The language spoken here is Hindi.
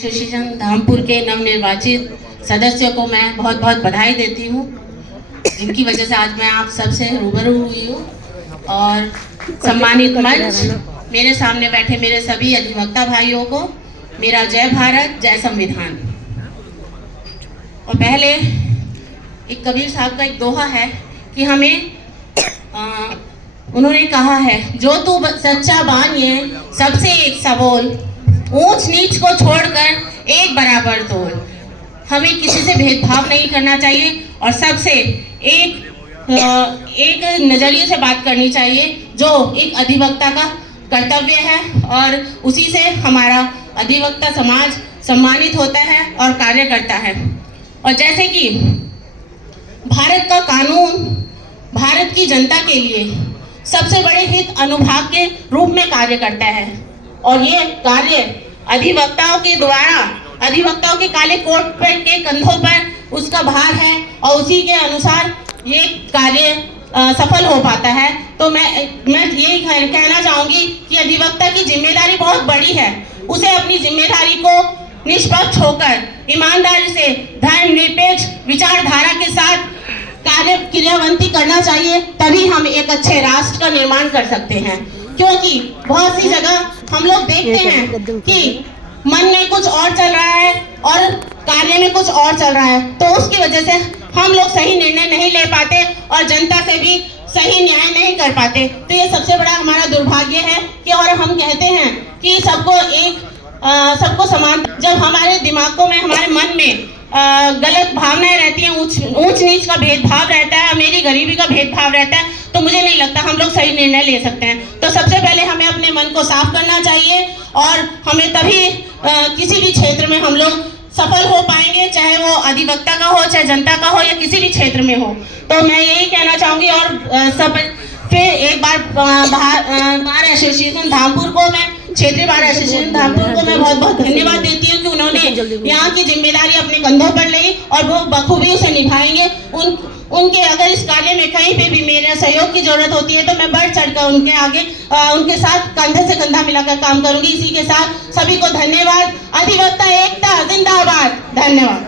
एसोसिएशन धामपुर के नवनिर्वाचित सदस्यों को मैं बहुत बहुत बधाई देती हूँ, जिनकी वजह से आज मैं आप सबसे रूबरू हुई हूँ। और सम्मानित मंच, मेरे सामने बैठे मेरे सभी अधिवक्ता भाइयों को मेरा जय भारत जय संविधान। और पहले एक कबीर साहब का एक दोहा है कि हमें उन्होंने कहा है, जो तू सच्चा बानिए सबसे एक सा बोल, ऊंच नीच को छोड़कर एक बराबर तोल। हमें किसी से भेदभाव नहीं करना चाहिए और सबसे एक नजरिए से बात करनी चाहिए, जो एक अधिवक्ता का कर्तव्य है। और उसी से हमारा अधिवक्ता समाज सम्मानित होता है और कार्य करता है। और जैसे कि भारत का कानून भारत की जनता के लिए सबसे बड़े हित अनुभाग के रूप में कार्य करता है, और ये कार्य अधिवक्ताओं के द्वारा, अधिवक्ताओं के काले कोट पर के कंधों पर उसका भार है और उसी के अनुसार ये कार्य सफल हो पाता है। तो मैं यही कहना चाहूँगी कि अधिवक्ता की जिम्मेदारी बहुत बड़ी है। उसे अपनी जिम्मेदारी को निष्पक्ष होकर ईमानदारी से धर्मनिरपेक्ष विचारधारा के साथ कार्य क्रियावंती करना चाहिए, तभी हम एक अच्छे राष्ट्र का निर्माण कर सकते हैं। क्योंकि बहुत सी जगह हम लोग देखते हैं कि मन में कुछ और चल रहा है और कार्य में कुछ और चल रहा है, तो उसकी वजह से हम लोग सही निर्णय नहीं ले पाते और जनता से भी सही न्याय नहीं कर पाते। तो ये सबसे बड़ा हमारा दुर्भाग्य है कि, और हम कहते हैं कि सबको समान, जब हमारे दिमागों में, हमारे मन में गलत भावनाएं रहती हैं, ऊंच नीच का भेदभाव रहता है, मेरी गरीबी का भेदभाव रहता है, तो मुझे नहीं लगता हम लोग सही निर्णय ले सकते हैं। तो सबसे पहले हमें अपने मन को साफ करना चाहिए और हमें तभी किसी भी क्षेत्र में हम लोग सफल हो पाएंगे, चाहे वो अधिवक्ता का हो, चाहे जनता का हो, या किसी भी क्षेत्र में हो। तो मैं यही कहना चाहूँगी। और सब फिर एक बार बार एसोसिएशन धामपुर को, मैं क्षेत्रीय बार एसोसिएशन धामपुर को मैं बहुत बहुत धन्यवाद देती हूँ कि उन्होंने यहाँ की जिम्मेदारी अपने कंधों पर ली और वो बखूबी उसे निभाएंगे। उनके अगर इस कार्य में कहीं पे भी मेरे सहयोग की जरूरत होती है तो मैं बढ़ चढ़कर उनके आगे उनके साथ कंधे से कंधा मिलाकर काम करूंगी। इसी के साथ सभी को धन्यवाद। अधिवक्ता एकता जिंदाबाद। धन्यवाद।